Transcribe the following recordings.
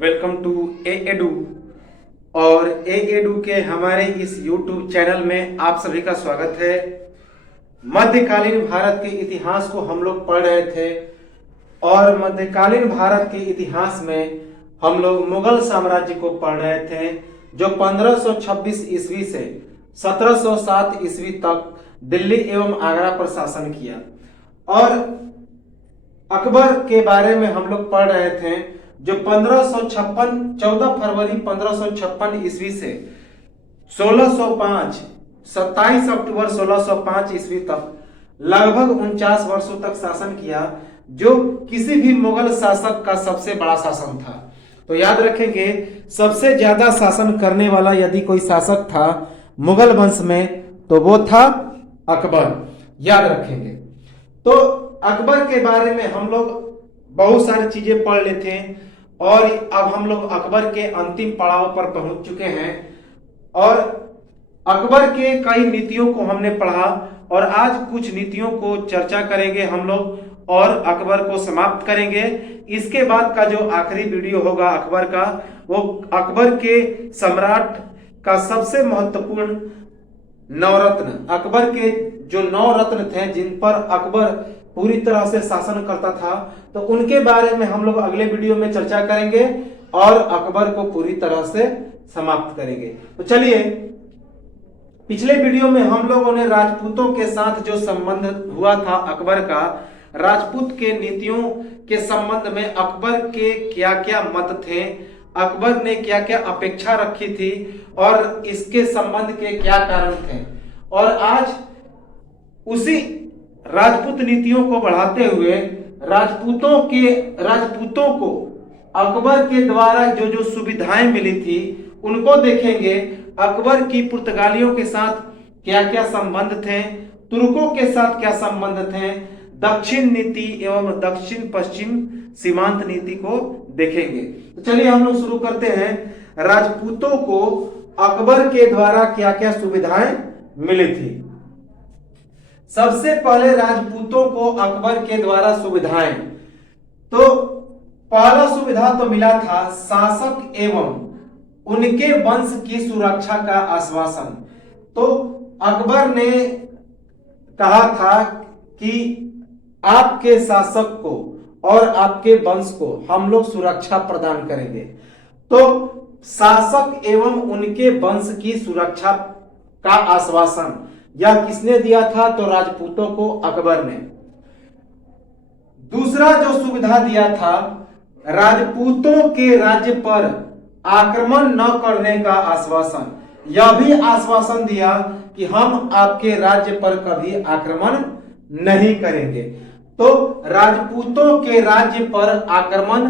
Welcome to A edu. और ए edu के हमारे इस यूट्यूब चैनल में आप सभी का स्वागत है। मध्यकालीन भारत के इतिहास को हम लोग पढ़ रहे थे और मध्यकालीन भारत के इतिहास में हम लोग मुगल साम्राज्य को पढ़ रहे थे, जो 1526 ईस्वी से 1707 ईस्वी तक दिल्ली एवं आगरा पर शासन किया। और अकबर के बारे में हम लोग पढ़ रहे थे, जो 14 फरवरी 1556 ईस्वी से 27 अक्टूबर 1605 ईस्वी तक लगभग 49 वर्षों तक शासन किया, जो किसी भी मुगल शासक का सबसे बड़ा शासन था। तो याद रखेंगे, सबसे ज्यादा शासन करने वाला यदि कोई शासक था मुगल वंश में तो वो था अकबर। याद रखेंगे। तो अकबर के बारे में हम लोग बहुत सारी चीजें पढ़ लेते हैं और अब हम लोग अकबर के अंतिम पड़ाव पर पहुंच चुके हैं और अकबर के कई नीतियों को हमने पढ़ा और आज कुछ नीतियों को चर्चा करेंगे हम लोग और अकबर को समाप्त करेंगे। इसके बाद का जो आखिरी वीडियो होगा अकबर का, वो अकबर के सम्राट का सबसे महत्वपूर्ण नवरत्न, अकबर के जो 9 रत्न थे जिन पर अकबर पूरी तरह से शासन करता था, तो उनके बारे में हम लोग अगले वीडियो में चर्चा करेंगे और अकबर को पूरी तरह से समाप्त करेंगे। तो चलिए, पिछले वीडियो में हम लोगों ने राजपूतों के साथ जो संबंध हुआ था अकबर का, राजपूत के नीतियों के संबंध में अकबर के क्या क्या मत थे, अकबर ने क्या क्या अपेक्षा रखी थी और इसके संबंध के क्या कारण थे। और आज उसी राजपूत नीतियों को बढ़ाते हुए राजपूतों को अकबर के द्वारा जो जो सुविधाएं मिली थी उनको देखेंगे। अकबर की पुर्तगालियों के साथ क्या क्या संबंध थे, तुर्कों के साथ क्या संबंध थे, दक्षिण नीति एवं दक्षिण पश्चिम सीमांत नीति को देखेंगे। तो चलिए हम लोग शुरू करते हैं। राजपूतों को अकबर के द्वारा क्या क्या सुविधाएं मिली थी। सबसे पहले राजपूतों को अकबर के द्वारा सुविधाएं, तो पहला सुविधा तो मिला था शासक एवं उनके वंश की सुरक्षा का आश्वासन। तो अकबर ने कहा था कि आपके शासक को और आपके वंश को हम लोग सुरक्षा प्रदान करेंगे। तो शासक एवं उनके वंश की सुरक्षा का आश्वासन यह किसने दिया था? तो राजपूतों को अकबर ने। दूसरा जो सुविधा दिया था, राजपूतों के राज्य पर आक्रमण न करने का आश्वासन। यह भी आश्वासन दिया कि हम आपके राज्य पर कभी आक्रमण नहीं करेंगे। तो राजपूतों के राज्य पर आक्रमण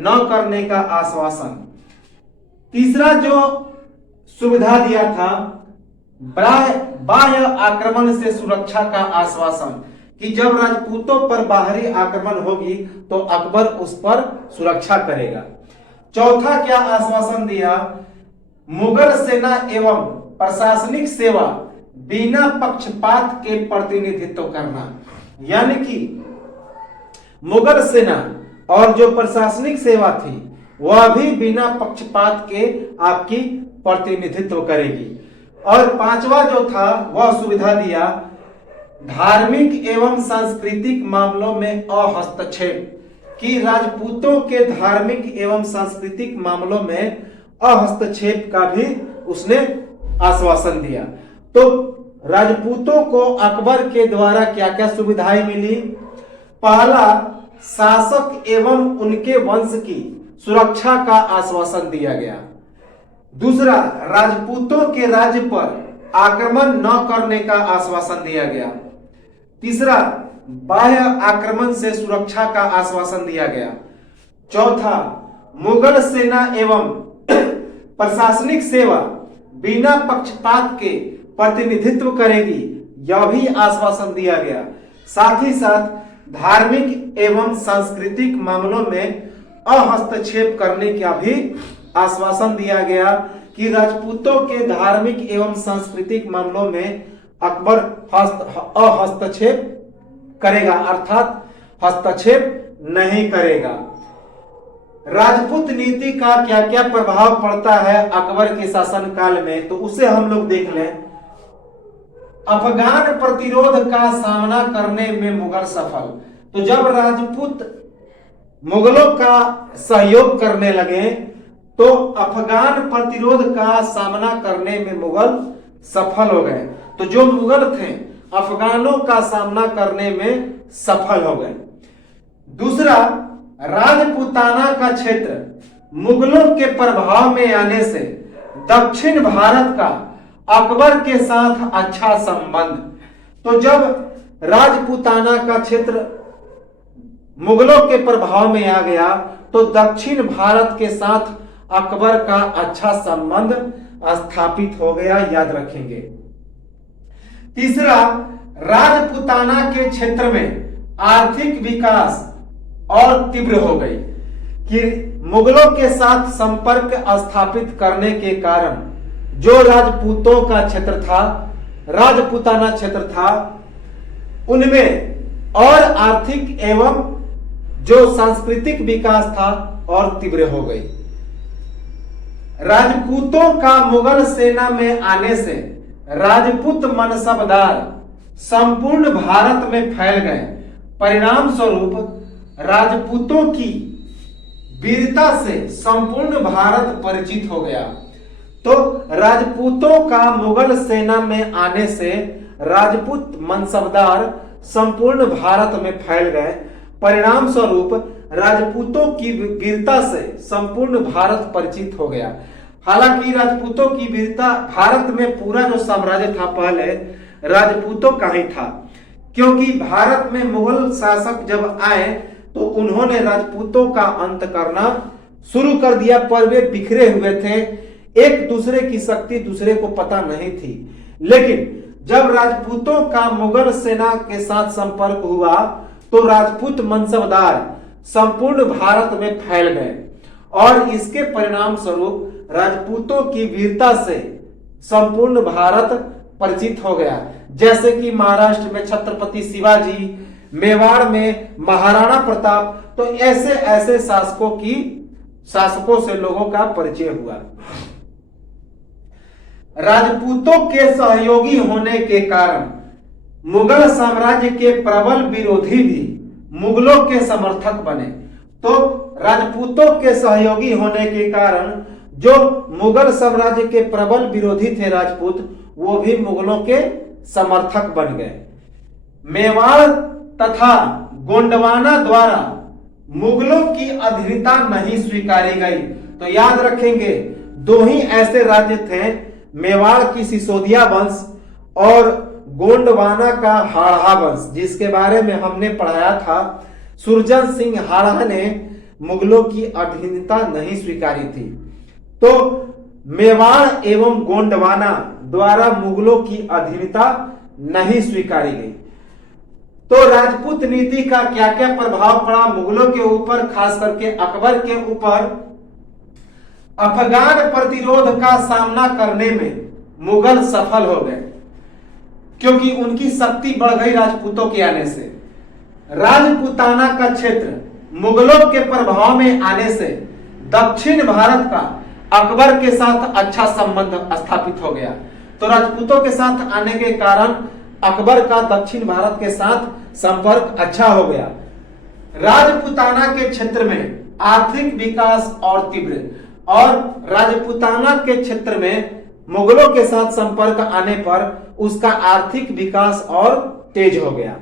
न करने का आश्वासन। तीसरा जो सुविधा दिया था, बाह्य आक्रमण से सुरक्षा का आश्वासन, कि जब राजपूतों पर बाहरी आक्रमण होगी तो अकबर उस पर सुरक्षा करेगा। चौथा क्या आश्वासन दिया? मुगल सेना एवं प्रशासनिक सेवा बिना पक्षपात के प्रतिनिधित्व करना। यानी कि मुगल सेना और जो प्रशासनिक सेवा थी वह भी बिना पक्षपात के आपकी प्रतिनिधित्व करेगी। और पांचवा जो था वह सुविधा दिया, धार्मिक एवं सांस्कृतिक मामलों में अहस्तक्षेप, कि राजपूतों के धार्मिक एवं सांस्कृतिक मामलों में अहस्तक्षेप का भी उसने आश्वासन दिया। तो राजपूतों को अकबर के द्वारा क्या क्या सुविधाएं मिली? पहला, शासक एवं उनके वंश की सुरक्षा का आश्वासन दिया गया। दूसरा, राजपूतों के राज्य पर आक्रमण न करने का आश्वासन दिया गया। तीसरा, बाह्य आक्रमण से सुरक्षा का आश्वासन दिया गया। चौथा, मुगल सेना एवं प्रशासनिक सेवा बिना पक्षपात के प्रतिनिधित्व करेगी, यह भी आश्वासन दिया गया। साथ ही साथ धार्मिक एवं सांस्कृतिक मामलों में अहस्तक्षेप करने का भी आश्वासन दिया गया, कि राजपूतों के धार्मिक एवं सांस्कृतिक मामलों में अकबर हस्तक्षेप करेगा, अर्थात हस्तक्षेप नहीं करेगा। राजपूत नीति का क्या क्या प्रभाव पड़ता है अकबर के शासन काल में, तो उसे हम लोग देख लें। अफगान प्रतिरोध का सामना करने में मुगल सफल। तो जब राजपूत मुगलों का सहयोग करने लगे तो अफगान प्रतिरोध का सामना करने में मुगल सफल हो गए। तो जो मुगल थे अफगानों का सामना करने में सफल हो गए। दूसरा, राजपूताना का क्षेत्र मुगलों के प्रभाव में आने से दक्षिण भारत का अकबर के साथ अच्छा संबंध। तो जब राजपूताना का क्षेत्र मुगलों के प्रभाव में आ गया तो दक्षिण भारत के साथ अकबर का अच्छा संबंध स्थापित हो गया, याद रखेंगे। तीसरा, राजपूताना के क्षेत्र में आर्थिक विकास और तीव्र हो गई कि मुगलों के साथ संपर्क स्थापित करने के कारण जो राजपूतों का क्षेत्र था, राजपूताना क्षेत्र था, उनमें और आर्थिक एवं जो सांस्कृतिक विकास था और तीव्र हो गई। राजपूतों का मुगल सेना में आने से राजपूत मनसबदार संपूर्ण भारत में फैल गए। परिणाम स्वरूप राजपूतों की वीरता से संपूर्ण भारत परिचित हो गया। तो राजपूतों का मुगल सेना में आने से राजपूत मनसबदार संपूर्ण भारत में फैल गए। परिणाम स्वरूप राजपूतों की वीरता से संपूर्ण भारत परिचित हो गया। हालांकि राजपूतों की वीरता, भारत में पूरा जो साम्राज्य था पहले राजपूतों का ही था, क्योंकि भारत में मुगल शासक जब आए तो उन्होंने राजपूतों का अंत करना शुरू कर दिया, पर वे बिखरे हुए थे, एक दूसरे की शक्ति दूसरे को पता नहीं थी। लेकिन जब राजपूतों का मुगल सेना के साथ संपर्क हुआ तो राजपूत मनसबदार संपूर्ण भारत में फैल गए और इसके परिणाम स्वरूप राजपूतों की वीरता से संपूर्ण भारत परिचित हो गया। जैसे कि महाराष्ट्र में छत्रपति शिवाजी, मेवाड़ में महाराणा प्रताप, तो ऐसे ऐसे शासकों से लोगों का परिचय हुआ। राजपूतों के सहयोगी होने के कारण मुगल साम्राज्य के प्रबल विरोधी भी मुगलों के समर्थक बने। तो राजपूतों के सहयोगी होने के कारण जो मुगल साम्राज्य के प्रबल विरोधी थे राजपूत, वो भी मुगलों के समर्थक बन गए। मेवाड़ तथा गोंडवाना द्वारा मुगलों की अधीनता नहीं स्वीकारी गई। तो याद रखेंगे, दो ही ऐसे राज्य थे, मेवाड़ की सिसोदिया वंश और गोंडवाना का हाड़ा वंश, जिसके बारे में हमने पढ़ाया था। सुरजन सिंह हाड़ा ने मुगलों की अधीनता नहीं स्वीकारी थी। तो मेवाड़ एवं गोंडवाना द्वारा मुगलों की अधीनता नहीं स्वीकारी गई। तो राजपूत नीति का क्या क्या प्रभाव पड़ा मुगलों के ऊपर, खास करके अकबर के ऊपर। अफगान प्रतिरोध का सामना करने में मुगल सफल हो गए, क्योंकि उनकी शक्ति बढ़ गई राजपूतों के आने से। राजपूताना का क्षेत्र मुगलों के प्रभाव में आने से दक्षिण भारत का अकबर के साथ अच्छा संबंध स्थापित हो गया। तो राजपूतों के साथ आने के कारण अकबर का दक्षिण भारत के साथ संपर्क अच्छा हो गया। राजपूताना के क्षेत्र में आर्थिक विकास और तीव्र, और राजपूताना के क्षेत्र में मुगलों के साथ संपर्क आने पर उसका आर्थिक विकास और तेज हो गया।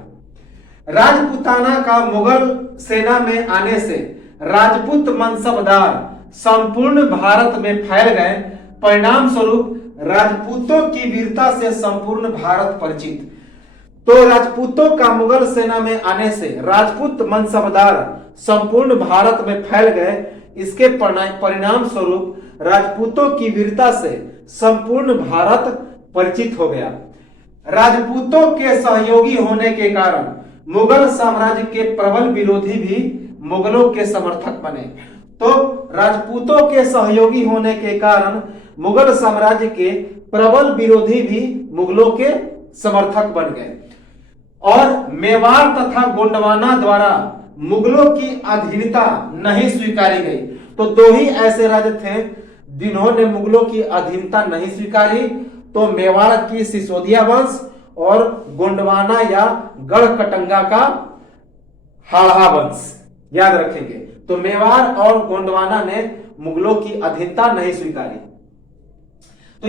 राजपूताना का मुगल सेना में आने से राजपूत मनसबदार संपूर्ण भारत में फैल गए। परिणाम स्वरूप राजपूतों की वीरता से संपूर्ण भारत परिचित। तो राजपूतों का मुगल सेना में आने से राजपूत मनसबदार संपूर्ण भारत में फैल गए। इसके परिणाम स्वरूप राजपूतों की वीरता से संपूर्ण भारत परिचित हो गया। राजपूतों के सहयोगी होने के कारण मुगल साम्राज्य के प्रबल विरोधी भी मुगलों के समर्थक बने। तो राजपूतों के सहयोगी होने के कारण मुगल साम्राज्य के प्रबल विरोधी भी मुगलों के समर्थक बन गए। और मेवाड़ तथा गोंडवाना द्वारा मुगलों की अधीनता नहीं स्वीकारी गई। तो दो ही ऐसे राज्य थे जिन्होंने मुगलों की अधीनता नहीं स्वीकारी, तो मेवाड़ की सिसोदिया वंश और गोंडवाना या गढ़कटंगा का हाड़ा वंश। याद रखेंगे, तो मेवाड़ और गोंडवाना ने मुगलों की अधीनता नहीं स्वीकारी। तो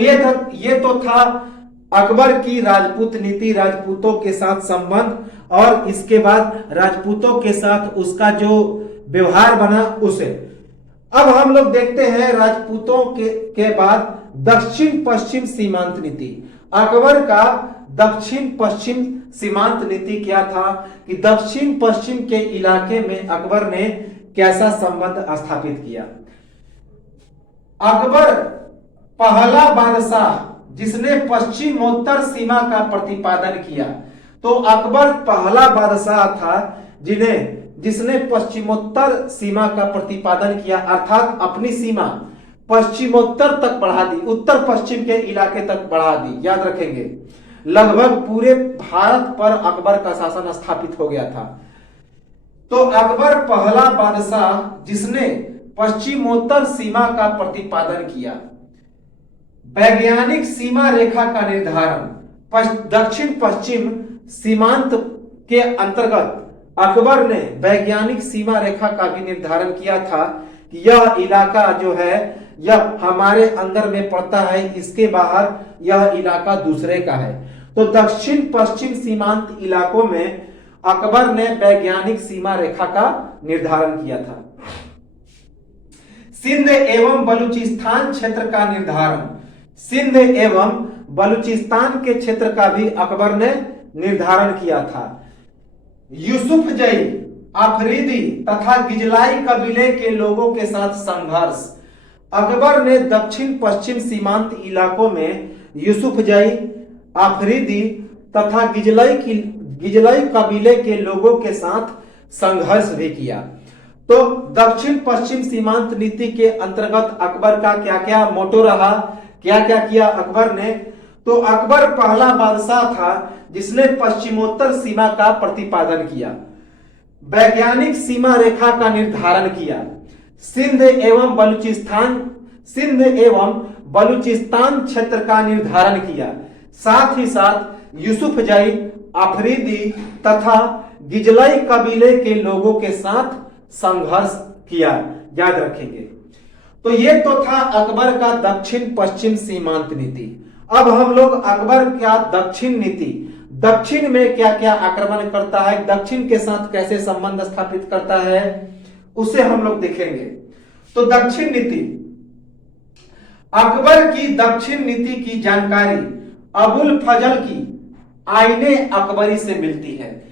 ये तो था अकबर की राजपूत नीति, राजपूतों के साथ संबंध, और इसके बाद राजपूतों के साथ उसका जो व्यवहार बना उसे। अब हम लोग देखते हैं राजपूतों के बाद दक्षिण पश्चिम सीमांत नीति। अकबर का दक्षिण पश्चिम सीमांत नीति क्या था कि दक्षिण पश्चिम के इलाके में अकबर ने कैसा संबंध स्थापित किया। अकबर पहला बादशाह जिसने पश्चिमोत्तर सीमा का प्रतिपादन किया। तो अकबर पहला बादशाह था जिसने पश्चिमोत्तर सीमा का प्रतिपादन किया, अर्थात अपनी सीमा पश्चिमोत्तर तक बढ़ा दी, उत्तर पश्चिम के इलाके तक बढ़ा दी। याद रखेंगे, लगभग पूरे भारत पर अकबर का शासन स्थापित हो गया था। तो अकबर पहला बादशाह जिसने पश्चिमोत्तर सीमा का प्रतिपादन किया। वैज्ञानिक सीमा रेखा का निर्धारण दक्षिण पश्चिम सीमांत के अंतर्गत अकबर ने वैज्ञानिक सीमा रेखा का भी निर्धारण किया था कि यह इलाका जो है यह हमारे अंदर में पड़ता है, इसके बाहर यह इलाका दूसरे का है। तो दक्षिण पश्चिम सीमांत इलाकों में अकबर ने वैज्ञानिक सीमा रेखा का निर्धारण किया था। सिंध एवं बलूचिस्तान क्षेत्र का निर्धारण, सिंध एवं बलूचिस्तान के क्षेत्र का भी अकबर ने निर्धारण किया था। यूसुफजई, आफरीदी तथा गिजलाई कबीले के लोगों के साथ संघर्ष। अकबर ने दक्षिण पश्चिम सीमांत इलाकों में यूसुफजई, आफरीदी तथा गिजलाई कबीले के लोगों के साथ संघर्ष भी किया। तो दक्षिण पश्चिम सीमांत नीति के अंतर्गत अकबर का क्या क्या मोटो रहा, क्या क्या किया अकबर ने। तो अकबर पहला बादशाह था जिसने पश्चिमोत्तर सीमा का प्रतिपादन किया, वैज्ञानिक सीमा रेखा का निर्धारण किया, सिंध एवं बलूचिस्तान क्षेत्र का निर्धारण किया, साथ ही साथ यूसुफजई, आफरीदी तथा गिजलाई कबीले के लोगों के साथ संघर्ष किया। याद रखेंगे, तो ये तो था अकबर का दक्षिण पश्चिम सीमांत नीति। अब हम लोग अकबर का दक्षिण नीति, दक्षिण में क्या क्या आक्रमण करता है, दक्षिण के साथ कैसे संबंध स्थापित करता है, उसे हम लोग देखेंगे। तो दक्षिण नीति, अकबर की दक्षिण नीति की जानकारी अबुल फजल की आईने अकबरी से मिलती है।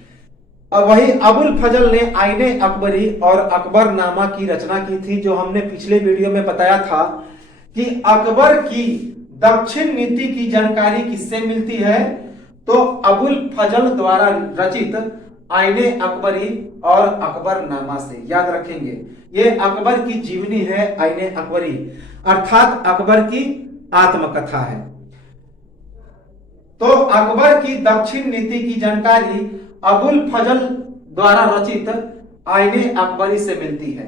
और वही अबुल फजल ने आईने अकबरी और अकबरनामा की रचना की थी, जो हमने पिछले वीडियो में बताया था कि अकबर की दक्षिण नीति की जानकारी किससे मिलती है, तो अबुल फजल द्वारा रचित आईने अकबरी और अकबरनामा से। याद रखेंगे, ये अकबर की जीवनी है आईने अकबरी, अर्थात अकबर की आत्मकथा है। तो अकबर की दक्षिण नीति की जानकारी अबुल फजल द्वारा रचित आईने अकबरी से मिलती है।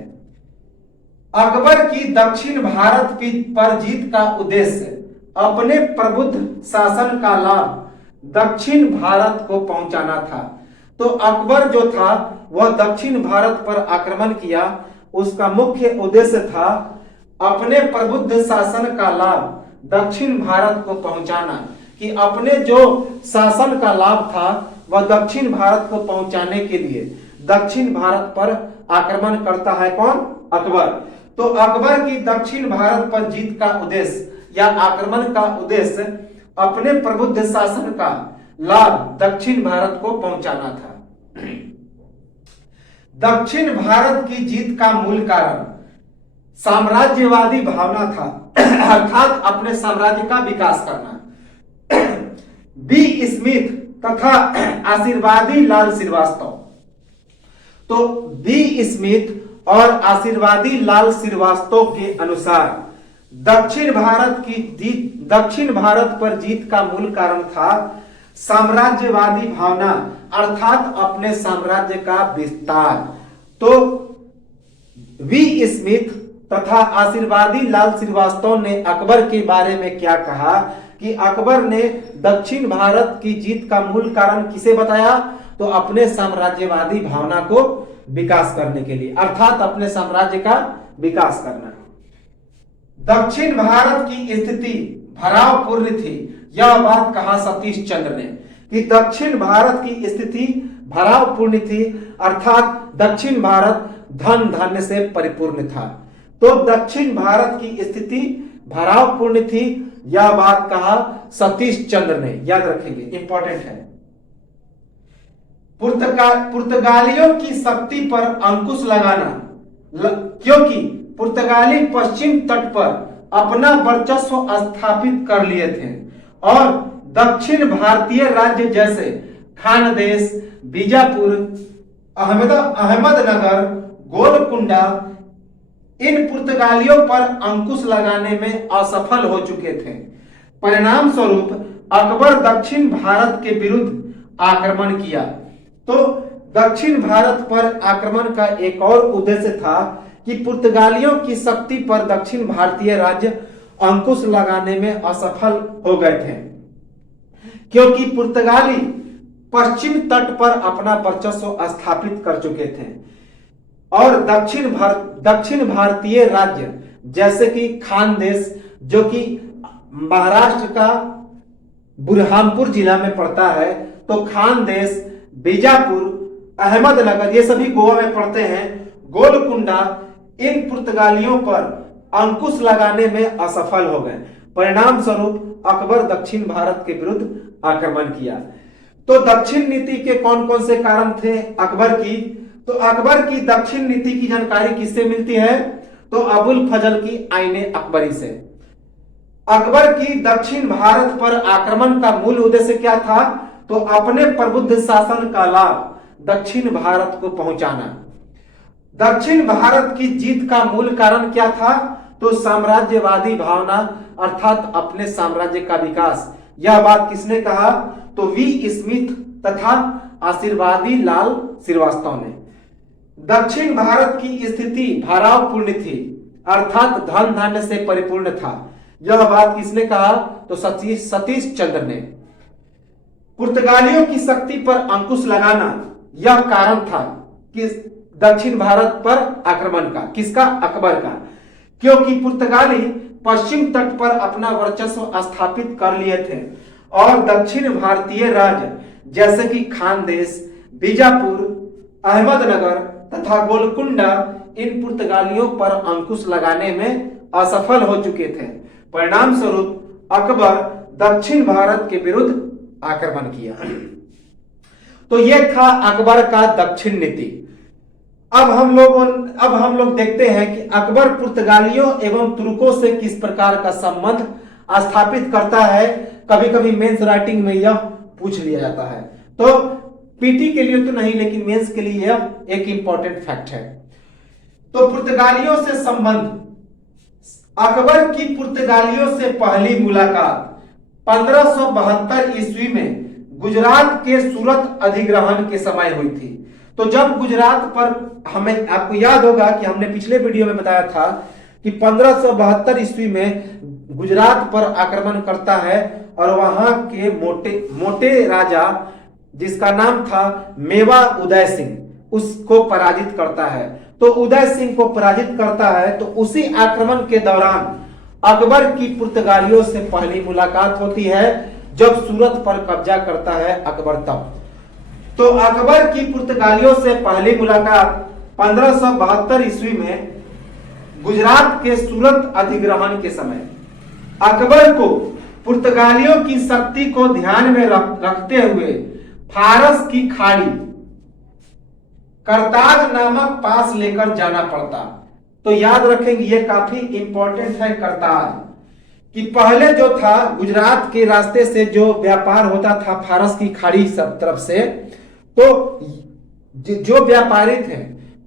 अकबर की दक्षिण भारत पर जीत का उद्देश्य अपने प्रबुद्ध शासन का लाभ दक्षिण भारत को पहुंचाना था। तो अकबर जो था वह दक्षिण भारत पर आक्रमण किया, उसका मुख्य उद्देश्य था अपने प्रबुद्ध शासन का लाभ दक्षिण भारत को पहुंचाना, कि अपने जो शासन का लाभ था वह दक्षिण भारत को पहुंचाने के लिए दक्षिण भारत पर आक्रमण करता है कौन, अकबर। तो अकबर की दक्षिण भारत पर जीत का उद्देश्य या आक्रमण का उद्देश्य अपने प्रबुद्ध शासन का लाभ दक्षिण भारत को पहुंचाना था। दक्षिण भारत की जीत का मूल कारण साम्राज्यवादी भावना था, अर्थात अपने साम्राज्य का विकास करना। बी स्मिथ तथा आशीर्वादी लाल श्रीवास्तव, तो बी स्मिथ और आशीर्वादी लाल श्रीवास्तव के अनुसार दक्षिण भारत पर जीत का मूल कारण था साम्राज्यवादी भावना, अर्थात अपने साम्राज्य का विस्तार। तो वी स्मिथ तथा आशीर्वादी लाल श्रीवास्तव ने अकबर के बारे में क्या कहा कि अकबर ने दक्षिण भारत की जीत का मूल कारण किसे बताया, तो अपने साम्राज्यवादी भावना को विकास करने के लिए, अर्थात अपने साम्राज्य का विकास करना। दक्षिण भारत की स्थिति भरावपूर्ण थी, यह बात कहा सतीश चंद्र ने कि दक्षिण भारत की स्थिति भरावपूर्ण थी, अर्थात दक्षिण भारत धन धान्य से परिपूर्ण था। तो दक्षिण भारत की स्थिति भरावपूर्ण थी, यह बात कहा सतीश चंद्र ने, याद रखेंगे, इंपॉर्टेंट है। पुर्तगालियों की शक्ति पर अंकुश लगाना, क्योंकि पुर्तगाली पश्चिम तट पर अपना वर्चस्व स्थापित कर लिए थे और दक्षिण भारतीय राज्य जैसे खानदेश, बीजापुर, अहमदनगर, गोलकुंडा इन पुर्तगालियों पर अंकुश लगाने में असफल हो चुके थे। परिणाम स्वरूप अकबर दक्षिण भारत के विरुद्ध आक्रमण किया। तो दक्षिण भारत पर आक्रमण का एक और उद्देश्य था कि पुर्तगालियों की शक्ति पर दक्षिण भारतीय राज्य अंकुश लगाने में असफल हो गए थे, क्योंकि पुर्तगाली पश्चिम तट पर अपना वर्चस्व स्थापित कर चुके थे और दक्षिण भारतीय राज्य जैसे कि खानदेश, जो कि महाराष्ट्र का बुरहानपुर जिला में पड़ता है, तो खानदेश, बीजापुर, अहमदनगर ये सभी गोवा में पड़ते हैं, गोलकुंडा, इन पुर्तगालियों पर अंकुश लगाने में असफल हो गए। परिणाम स्वरूप अकबर दक्षिण भारत के विरुद्ध आक्रमण किया। तो दक्षिण नीति के कौन कौन से कारण थे अकबर की, तो अकबर की दक्षिण नीति की जानकारी किससे मिलती है, तो अबुल फजल की आईने अकबरी से। अकबर की दक्षिण भारत पर आक्रमण का मूल उद्देश्य क्या था, तो अपने प्रबुद्ध शासन का लाभ दक्षिण भारत को पहुंचाना। दक्षिण भारत की जीत का मूल कारण क्या था, तो साम्राज्यवादी भावना, अर्थात अपने साम्राज्य का विकास। यह बात किसने कहा, तो वी स्मिथ तथा आशीर्वादी लाल श्रीवास्तव ने। दक्षिण भारत की स्थिति भारावपूर्ण थी, अर्थात धन धान्य से परिपूर्ण था। यह बात किसने कहा, तो सतीश चंद्र ने। पुर्तगालियों की शक्ति पर अंकुश लगाना यह कारण था कि दक्षिण भारत पर आक्रमण का, किसका, अकबर का, क्योंकि पुर्तगाली पश्चिम तट पर अपना वर्चस्व स्थापित कर लिए थे और दक्षिण भारतीय राज्य जैसे कि खानदेश, बीजापुर, अहमदनगर तथा गोलकुंडा इन पुर्तगालियों पर अंकुश लगाने में असफल हो चुके थे। परिणाम स्वरूप अकबर दक्षिण भारत के विरुद्ध आक्रमण किया। तो यह था अकबर का दक्षिण नीति। अब हम लोग देखते हैं कि अकबर पुर्तगालियों एवं तुर्कों से किस प्रकार का संबंध स्थापित करता है। कभी कभी मेंस राइटिंग में यह पूछ लिया जाता है, तो पीटी के लिए तो नहीं, लेकिन मेंस के लिए यह एक इंपॉर्टेंट फैक्ट है। तो पुर्तगालियों से संबंध, अकबर की पुर्तगालियों से पहली मुलाकात 1572 ईस्वी में गुजरात के सूरत अधिग्रहण के समय हुई थी। तो जब गुजरात पर, हमें आपको याद होगा कि हमने पिछले वीडियो में बताया था कि 1572 ईस्वी में गुजरात पर आक्रमण करता है और वहां के मोटे राजा जिसका नाम था मेवा उदय सिंह, उसको पराजित करता है। तो उदय सिंह को पराजित करता है, तो उसी आक्रमण के दौरान अकबर की पुर्तगालियों से पहली मुलाकात होती है जब सूरत पर कब्जा करता है अकबर तब। तो अकबर की पुर्तगालियों से पहली मुलाकात 1572 ईस्वी में गुजरात के सूरत अधिग्रहण के समय। अकबर को पुर्तगालियों की शक्ति को ध्यान में रखते हुए फारस की खाड़ी करताज नामक पास लेकर जाना पड़ता। तो याद रखेंगे, ये काफी इंपॉर्टेंट है करताज, कि पहले जो था गुजरात के रास्ते से जो व्यापार होता था फारस की खाड़ी सब तरफ से, तो जो व्यापारी थे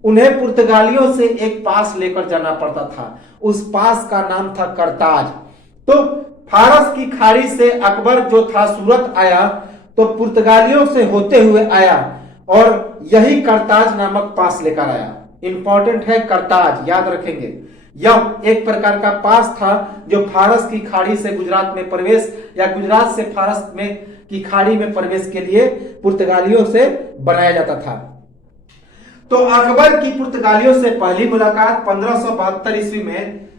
उन्हें पुर्तगालियों से एक पास लेकर जाना पड़ता था। उस पास का नाम था करताज। तो फारस की खाड़ी से अकबर जो था सूरत आया, तो पुर्तगालियों से होते हुए आया और यही करताज नामक पास लेकर आया। इंपॉर्टेंट है करताज, याद रखेंगे। यह एक प्रकार का पास था जो फारस की खाड़ी से गुजरात में प्रवेश या गुजरात से फारस में की खाड़ी में प्रवेश के लिए पुर्तगालियों से बनाया जाता था। तो अकबर की पुर्तगालियों से पहली मुलाकात 1572 ईस्वी में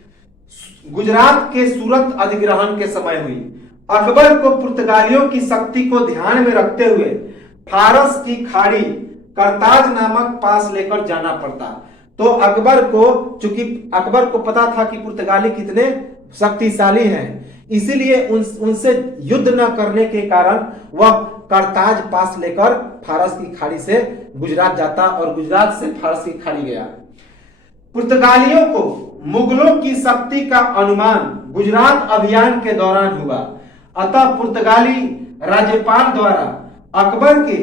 गुजरात के सूरत अधिग्रहण के समय हुई। अकबर को पुर्तगालियों की शक्ति को ध्यान में रखते हुए फारस की खाड़ी करताज नामक पास लेकर जाना पड़ता। तो अकबर को, चूंकि अकबर को पता था कि पुर्तगाली कितने शक्तिशाली हैं, इसीलिए उनसे युद्ध न करने के कारण वह करताज पास लेकर फारस की खाड़ी से गुजरात जाता और गुजरात से फारस की खाड़ी गया। पुर्तगालियों को मुगलों की शक्ति का अनुमान गुजरात अभियान के दौरान हुआ, अतः पुर्तगाली राज्यपाल द्वारा अकबर के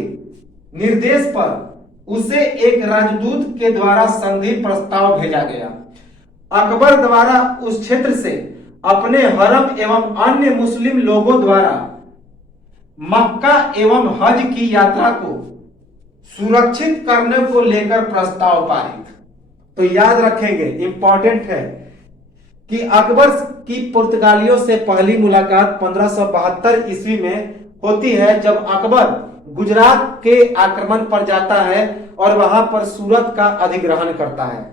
निर्देश पर उसे एक राजदूत के द्वारा संधि प्रस्ताव भेजा गया। अकबर द्वारा उस क्षेत्र से अपने हरम एवं अन्य मुस्लिम लोगों द्वारा मक्का एवं हज की यात्रा को सुरक्षित करने को लेकर प्रस्ताव पारित। तो याद रखेंगे, इंपॉर्टेंट है कि अकबर की पुर्तगालियों से पहली मुलाकात 1572 ईस्वी में होती है, जब अकबर गुजरात के आक्रमण पर जाता है और वहां पर सूरत का अधिग्रहण करता है।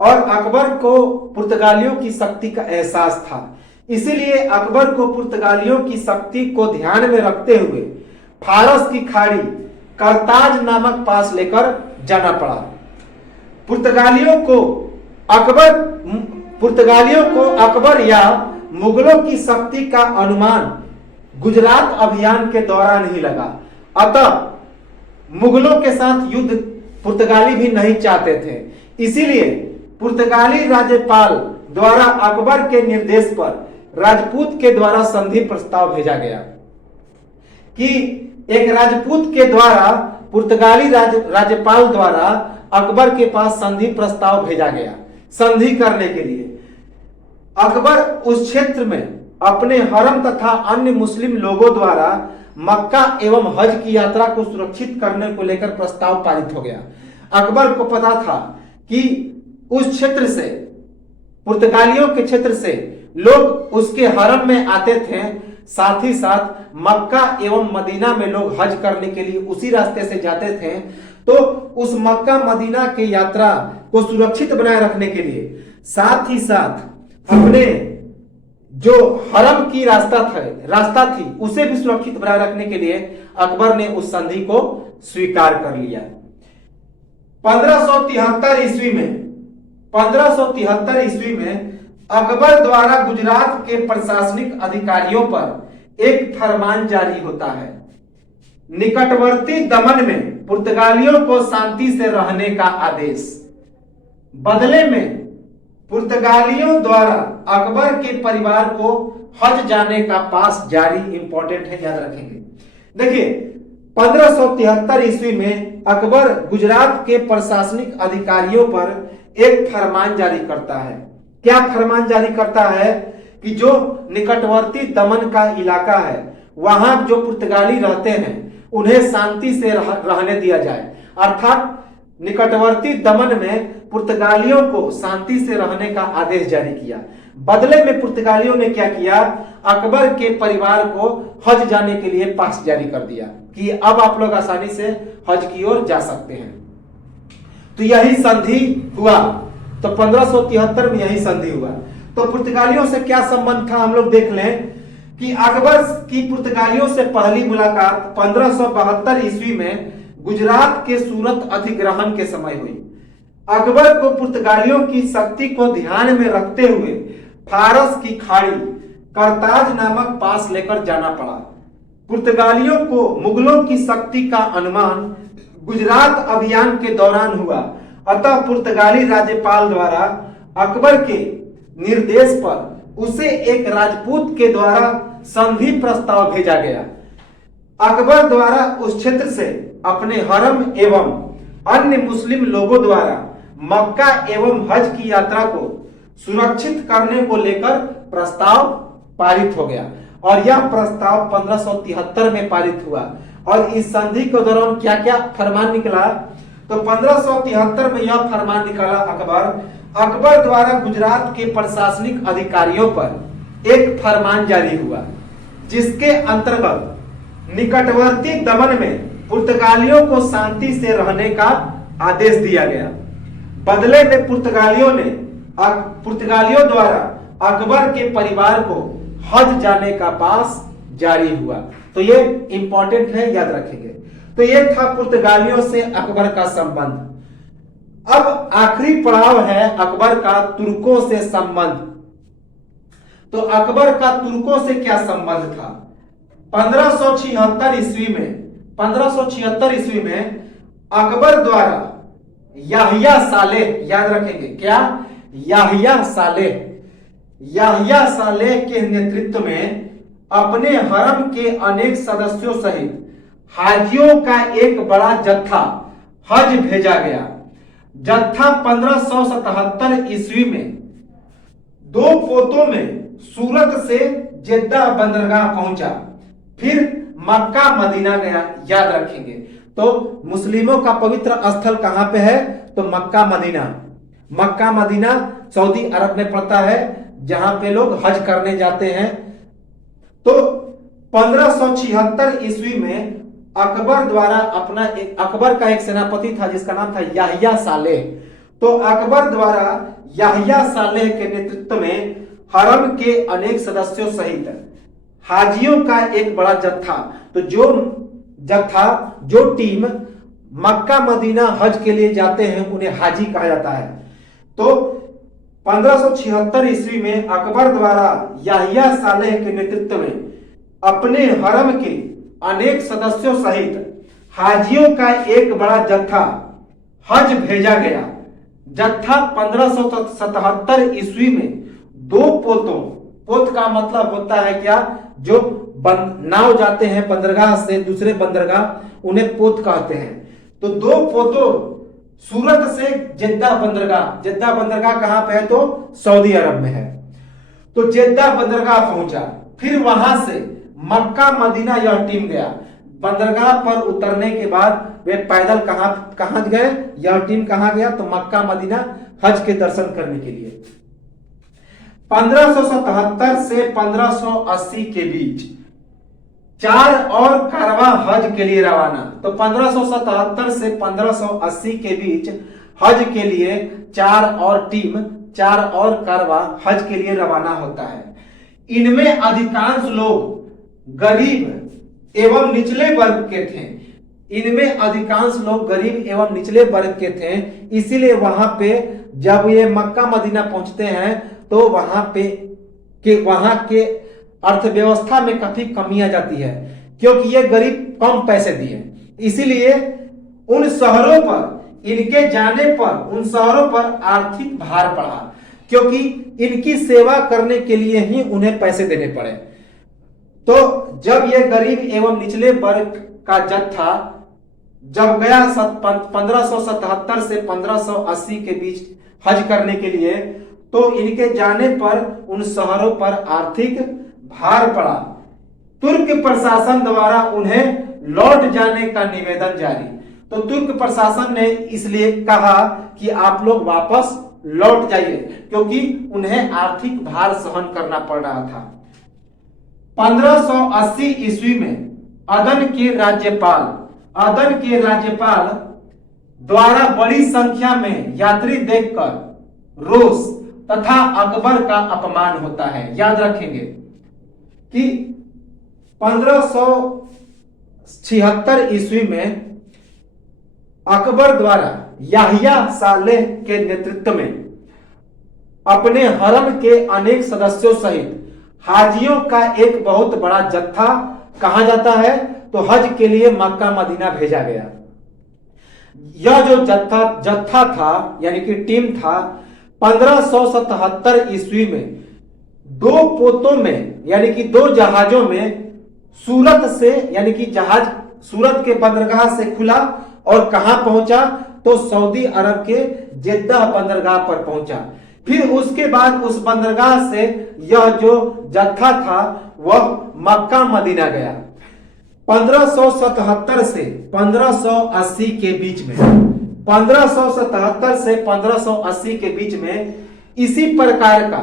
और अकबर को पुर्तगालियों की शक्ति का एहसास था, इसीलिए अकबर को पुर्तगालियों की शक्ति को ध्यान में रखते हुए फारस की खाड़ी करताज नामक पास लेकर जाना पड़ा। पुर्तगालियों को अकबर या मुगलों की शक्ति का अनुमान गुजरात अभियान के दौरान ही लगा, अतः मुगलों के साथ युद्ध पुर्तगाली भी नहीं चाहते थे। इसीलिए पुर्तगाली राज्यपाल द्वारा अकबर के निर्देश पर राजपूत के द्वारा संधि प्रस्ताव भेजा गया कि एक राजपूत के द्वारा पुर्तगाली राज्यपाल द्वारा अकबर के पास संधि प्रस्ताव भेजा गया संधि करने के लिए। अकबर उस क्षेत्र में अपने हरम तथा अन्य मुस्लिम लोगों द्वारा मक्का एवं हज की यात्रा को सुरक्षित करने को लेकर प्रस्ताव पारित हो गया। अकबर को पता था कि उस क्षेत्र से, पुर्तगालियों के क्षेत्र से लोग उसके हरम में आते थे, साथ ही साथ मक्का एवं मदीना में लोग हज करने के लिए उसी रास्ते से जाते थे। तो उस मक्का मदीना की यात्रा को सुरक्षित बनाए रखने के लिए, साथ ही साथ अपने जो हरम की रास्ता थी उसे भी सुरक्षित बनाए रखने के लिए अकबर ने उस संधि को स्वीकार कर लिया। 1573 ईस्वी में अकबर द्वारा गुजरात के प्रशासनिक अधिकारियों पर एक फरमान जारी होता है। निकटवर्ती दमन में पुर्तगालियों को शांति से रहने का आदेश। बदले में पुर्तगालियों द्वारा अकबर के परिवार को हज जाने का पास जारी। इंपॉर्टेंट है, याद रखेंगे। देखिए 1573 ईस्वी में अकबर गुजरात के प्रशासनिक अधिकारियों पर एक फरमान जारी करता है। क्या फरमान जारी करता है कि जो निकटवर्ती दमन का इलाका है वहां जो पुर्तगाली रहते हैं उन्हें शांति से रहने दिया जाए। अर्थात निकटवर्ती दमन में पुर्तगालियों को शांति से रहने का आदेश जारी किया। बदले में पुर्तगालियों ने क्या किया, अकबर के परिवार को हज जाने के लिए पास जारी कर दिया कि अब आप लोग आसानी से हज की ओर जा सकते हैं। तो यही संधि हुआ। तो 1573 में यही संधि हुआ। तो पुर्तगालियों से क्या संबंध था, हम लोग देख लें कि अकबर की पुर्तगालियों से पहली मुलाकात 1572 ईस्वी में गुजरात के सूरत अधिग्रहण के समय हुई। अकबर को पुर्तगालियों की शक्ति को ध्यान में रखते हुए फारस की खाड़ी करताज नामक पास लेकर जाना पड़ा। पुर्तगालियों को मुगलों की शक्ति का अनुमान गुजरात अभियान के दौरान हुआ, अतः पुर्तगाली राज्यपाल द्वारा अकबर के निर्देश पर उसे एक राजपूत के द्वारा संधि प्रस्ताव भेजा गया। अकबर द्वारा उस क्षेत्र से अपने हरम एवं अन्य मुस्लिम लोगों द्वारा मक्का एवं हज की यात्रा को सुरक्षित करने को लेकर प्रस्ताव पारित हो गया और यह प्रस्ताव 1573 में पारित हुआ। और इस संधि के दौरान क्या क्या फरमान निकला, तो 1573 में यह फरमान निकाला अकबर, अकबर द्वारा गुजरात के प्रशासनिक अधिकारियों पर एक फरमान जारी हुआ, जिसके अंतर्गत निकटवर्ती दमन में पुर्तगालियों को शांति से रहने का आदेश दिया गया। बदले में पुर्तगालियों द्वारा अकबर के परिवार को हज जाने का पास जारी हुआ। तो ये इंपॉर्टेंट है, याद रखेंगे। तो ये था पुर्तगालियों से अकबर का संबंध। अब आखिरी पड़ाव है अकबर का तुर्कों से संबंध। तो अकबर का तुर्कों से क्या संबंध था? 1576 ईस्वी में अकबर द्वारा याहिया सालेह, याद रखेंगे क्या? याहिया सालेह के नेतृत्व में अपने हरम के अनेक सदस्यों सहित हाजियों का एक बड़ा जत्था हज भेजा गया। जत्था 1577 ईस्वी में 2 पोतों में सूरत से जेद्दा बंदरगाह पहुंचा, फिर मक्का मदीना गया। याद रखेंगे। तो मुस्लिमों का पवित्र स्थल कहां पे है? तो मक्का मदीना सऊदी अरब में पड़ता है, जहां पे लोग हज करने जाते हैं। तो 1576 ईस्वी में अकबर द्वारा अकबर का एक सेनापति था जिसका नाम था याहिया सालेह। तो अकबर द्वारा याहिया सालेह के नेतृत्व में हरम के अनेक सदस्यों सहित हाजियों का एक बड़ा जत्था, तो जो टीम मक्का मदीना हज के लिए जाते हैं उन्हें हाजी कहा जाता है। तो 1576 ईस्वी में अकबर द्वारा याहिया सालेह के नेतृत्व में अपने हरम के अनेक सदस्यों सहित हाजियों का एक बड़ा जत्था हज भेजा गया। जत्था 1577 ईस्वी में 2 पोत का मतलब होता है क्या? जो नाव जाते हैं बंदरगाह से दूसरे बंदरगाह, उन्हें पोत कहते हैं। तो 2 पोतों सूरत से जेद्दा बंदरगाह कहां पे है? तो सऊदी अरब में है। तो जेद्दा बंदरगाह पहुंचा, फिर वहां से मक्का मदीना यह टीम गया। बंदरगाह पर उतरने के बाद वे पैदल कहां गए? यह टीम कहां गया? तो मक्का मदीना हज के दर्शन करने के लिए। 1577 से 1580 के बीच 4 और कारवां हज के लिए रवाना। तो 1577 से 1580 के बीच हज के लिए 4 और कारवां हज के लिए रवाना होता है। इनमें अधिकांश लोग गरीब एवं निचले वर्ग के थे। इसीलिए वहां पे जब ये मक्का मदीना पहुंचते हैं तो वहां के अर्थव्यवस्था में काफी कमी आ जाती है, क्योंकि ये गरीब कम पैसे दिए। इसीलिए उन शहरों पर आर्थिक भार पड़ा, क्योंकि इनकी सेवा करने के लिए ही उन्हें पैसे देने पड़े। तो जब ये गरीब एवं निचले वर्ग का जत्था जब गया 1577 से 1580 के बीच हज करने के लिए, तो इनके जाने पर उन शहरों पर आर्थिक भार पड़ा। तुर्क प्रशासन द्वारा उन्हें लौट जाने का निवेदन जारी। तो तुर्क प्रशासन ने इसलिए कहा कि आप लोग वापस लौट जाइए, क्योंकि उन्हें आर्थिक भार सहन करना पड़ रहा था। 1580 ईस्वी में अदन के राज्यपाल द्वारा बड़ी संख्या में यात्री देखकर रोष तथा अकबर का अपमान होता है। याद रखेंगे कि 1576 ईस्वी में अकबर द्वारा याहिया सालेह के नेतृत्व में अपने हरम के अनेक सदस्यों सहित हाजियों का एक बहुत बड़ा जत्था कहा जाता है? तो हज के लिए मक्का मदीना भेजा गया। यह जो जत्था था यानी कि टीम था, 1577 ईस्वी में 2 पोतों में यानी कि 2 जहाजों में सूरत से यानी कि जहाज सूरत के बंदरगाह से खुला और कहां पहुंचा? तो सऊदी अरब के जेद्दा बंदरगाह पर पहुंचा। फिर उसके बाद उस बंदरगाह से यह जो जत्था था वह मक्का मदीना गया। 1577 से 1580 के बीच में 1577 से 1580 के बीच में इसी प्रकार का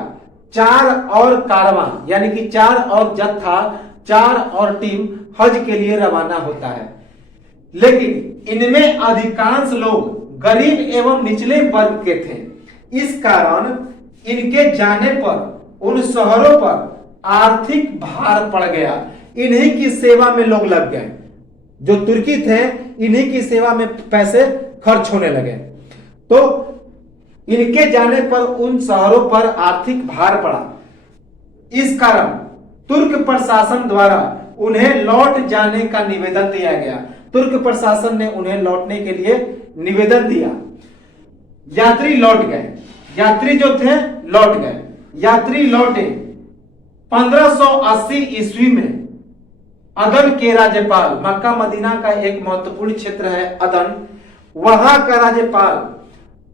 4 और कारवां यानी कि 4 और जत्था, 4 और टीम हज के लिए रवाना होता है। लेकिन इनमें अधिकांश लोग गरीब एवं निचले वर्ग के थे। इस कारण इनके जाने पर उन शहरों पर आर्थिक भार पड़ गया। इन्हीं की सेवा में लोग लग गए, जो तुर्की थे इन्हीं की सेवा में पैसे खर्च होने लगे। तो इनके जाने पर उन शहरों पर आर्थिक भार पड़ा। इस कारण तुर्क प्रशासन द्वारा उन्हें लौट जाने का निवेदन दिया गया। तुर्क प्रशासन ने उन्हें लौटने के लिए निवेदन दिया। यात्री लौट गए, यात्री जो थे लौट गए। यात्री लौटे। 1580 ईस्वी में अदन के राज्यपाल, मक्का मदीना का एक महत्वपूर्ण क्षेत्र है अदन, वहां का राज्यपाल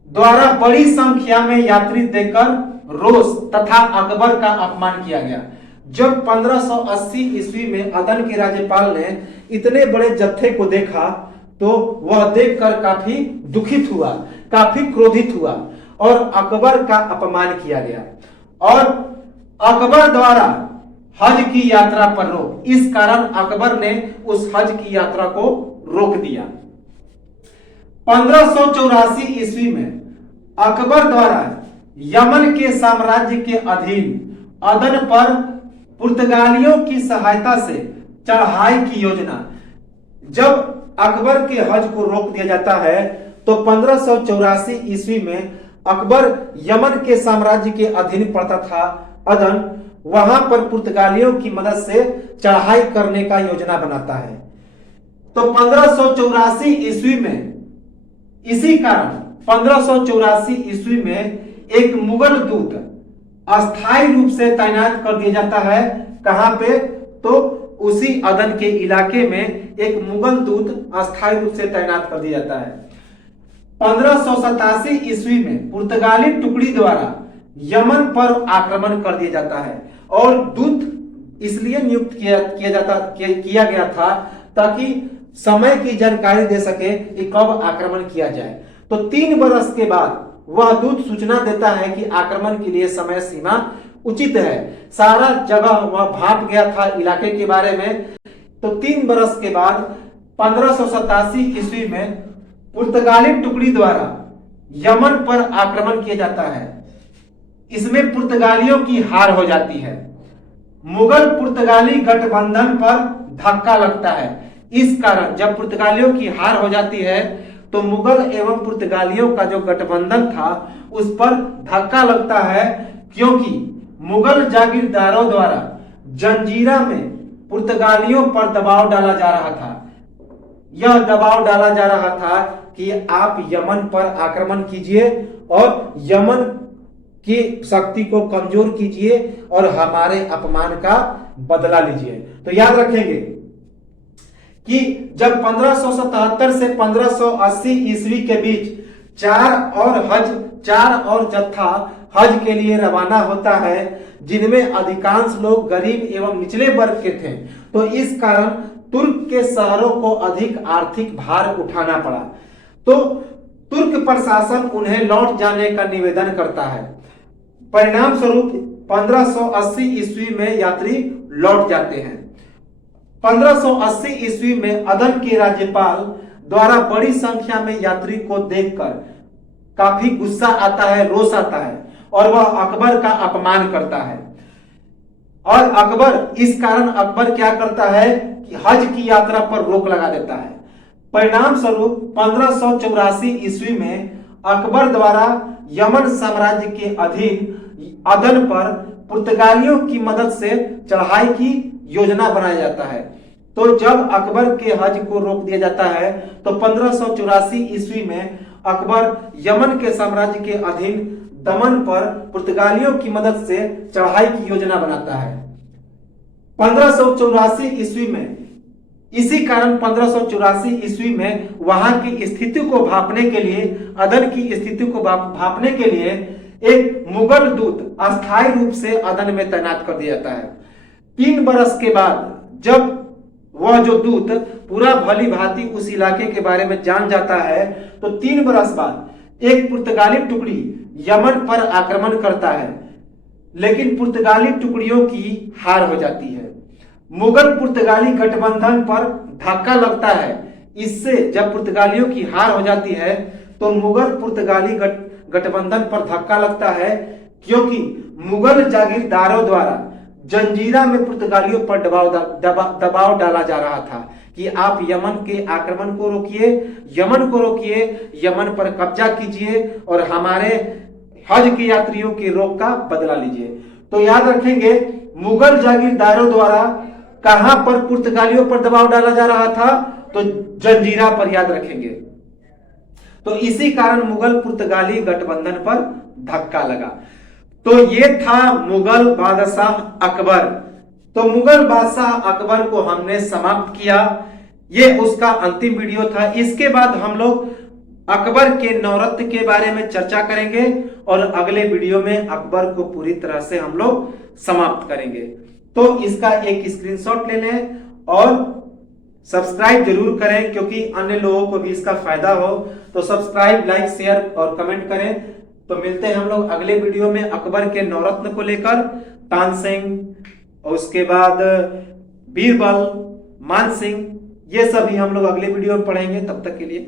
द्वारा बड़ी संख्या में यात्री देकर रोष तथा अकबर का अपमान किया गया। जब 1580 ईस्वी में अदन के राज्यपाल ने इतने बड़े जत्थे को देखा तो वह देखकर काफी दुखित हुआ, काफी क्रोधित हुआ और अकबर का अपमान किया गया और अकबर द्वारा हज की यात्रा पर रोक। इस कारण अकबर ने उस हज की यात्रा को रोक दिया। 1584 ईस्वी में अकबर द्वारा यमन के साम्राज्य के अधीन अदन पर पुर्तगालियों की सहायता से चढ़ाई की योजना। जब अकबर के हज को रोक दिया जाता है तो 1584 ईस्वी में अकबर यमन के साम्राज्य के अधीन पड़ता था अदन, वहां पर पुर्तगालियों की मदद से चढ़ाई करने का योजना बनाता है। तो 1584 ईस्वी में इसी कारण 1584 ईस्वी में एक मुगल दूत अस्थायी रूप से तैनात कर दिया जाता है। कहां पे? तो उसी अदन के इलाके में एक मुगल दूत अस्थायी रूप से तैनात कर दिया जाता है। 1587 ईस्वी में पुर्तगाली टुकड़ी द्वारा यमन पर आक्रमण कर दिया जाता है और दूत इसलिए नियुक्त किया गया था ताकि समय की जानकारी दे सके कि कब आक्रमण किया जाए। तो 3 बरस के बाद वह दूत सूचना देता है कि आक्रमण के लिए समय सीमा उचित है। सारा जगह वह भाप गया था इलाके के बारे में। तो 3 बरस के बाद 1587 ईस्वी में पुर्तगाली टुकड़ी द्वारा यमन पर आक्रमण किया जाता है। इसमें पुर्तगालियों की हार हो जाती है। मुगल पुर्तगाली गठबंधन पर धक्का लगता है। इस कारण जब पुर्तगालियों की हार हो जाती है तो मुगल एवं पुर्तगालियों का जो गठबंधन था उस पर धक्का लगता है, क्योंकि मुगल जागीरदारों द्वारा जंजीरा में पुर्तगालियों पर दबाव डाला जा रहा था। यह दबाव डाला जा रहा था कि आप यमन पर आक्रमण कीजिए और यमन की शक्ति को कमजोर कीजिए और हमारे अपमान का बदला लीजिए। तो याद रखेंगे कि जब 1577 से 1580 ईस्वी के बीच 4 और जत्था हज के लिए रवाना होता है, जिनमें अधिकांश लोग गरीब एवं निचले वर्ग के थे, तो इस कारण तुर्क के शहरों को अधिक आर्थिक भार उठाना पड़ा। तो तुर्क प्रशासन उन्हें लौट जाने का निवेदन करता है। परिणाम स्वरूप 1580 ईस्वी में यात्री लौट जाते हैं। 1580 ईस्वी में अदन के राज्यपाल द्वारा बड़ी संख्या में यात्री को देखकर काफी गुस्सा आता है, रोष आता है और वह अकबर का अपमान करता है। और अकबर इस कारण अकबर क्या करता है कि हज की यात्रा पर रोक लगा देता है। परिणाम स्वरूप 1584 ईस्वी में अकबर द्वारा यमन साम्राज्य के अधीन अदन पर पुर्तगालियों की मदद से चढ़ाई की योजना बनाया जाता है। तो जब अकबर के हज को रोक दिया जाता है तो 1584 ईस्वी में अकबर यमन के साम्राज्य के अधीन दमन पर पुर्तगालियों की मदद से चढ़ाई की योजना बनाता है। 1584 ईस्वी में इसी कारण 1584 ईस्वी में वहां की स्थिति को भांपने के लिए, अदन की स्थिति को भांपने के लिए एक मुगल दूत अस्थायी रूप से अदन में तैनात कर दिया जाता है। 3 बरस के बाद जब वह जो दूत पूरा भली भांति उस इलाके के बारे में जान जाता है, तो 3 बरस बाद एक पुर्तगाली टुकड़ी यमन पर आक्रमण करता है, लेकिन पुर्तगाली टुकड़ियों की हार हो जाती है। मुगल पुर्तगाली गठबंधन पर धक्का लगता है। इससे जब पुर्तगालियों की हार हो जाती है तो मुगल पुर्तगाली गठबंधन पर धक्का लगता है, क्योंकि मुगल जागीरदारों द्वारा जंजीरा में पुर्तगालियों पर दबाव डाला जा रहा था कि आप यमन के आक्रमण को रोकिए, यमन पर कब्जा कीजिए और हमारे हज के यात्रियों के रोग का बदला लीजिए। तो याद रखेंगे, मुगल जागीरदारों द्वारा कहां पर पुर्तगालियों पर दबाव डाला जा रहा था, तो जंजीरा पर, याद रखेंगे। तो इसी कारण मुगल पुर्तगाली गठबंधन पर धक्का लगा। तो ये था मुगल बादशाह अकबर। तो मुगल बादशाह अकबर को हमने समाप्त किया, ये उसका अंतिम वीडियो था। इसके बाद हम लोग अकबर के नौरत्न के बारे में चर्चा करेंगे और अगले वीडियो में अकबर को पूरी तरह से हम लोग समाप्त करेंगे। तो इसका एक स्क्रीनशॉट ले लें और सब्सक्राइब जरूर करें, क्योंकि अन्य लोगों को भी इसका फायदा हो। तो सब्सक्राइब, लाइक, शेयर और कमेंट करें। तो मिलते हैं हम लोग अगले वीडियो में अकबर के नौरत्न को लेकर, तानसेन और उसके बाद बीरबल, मानसिंह, ये सभी हम लोग अगले वीडियो में पढ़ेंगे। तब तक के लिए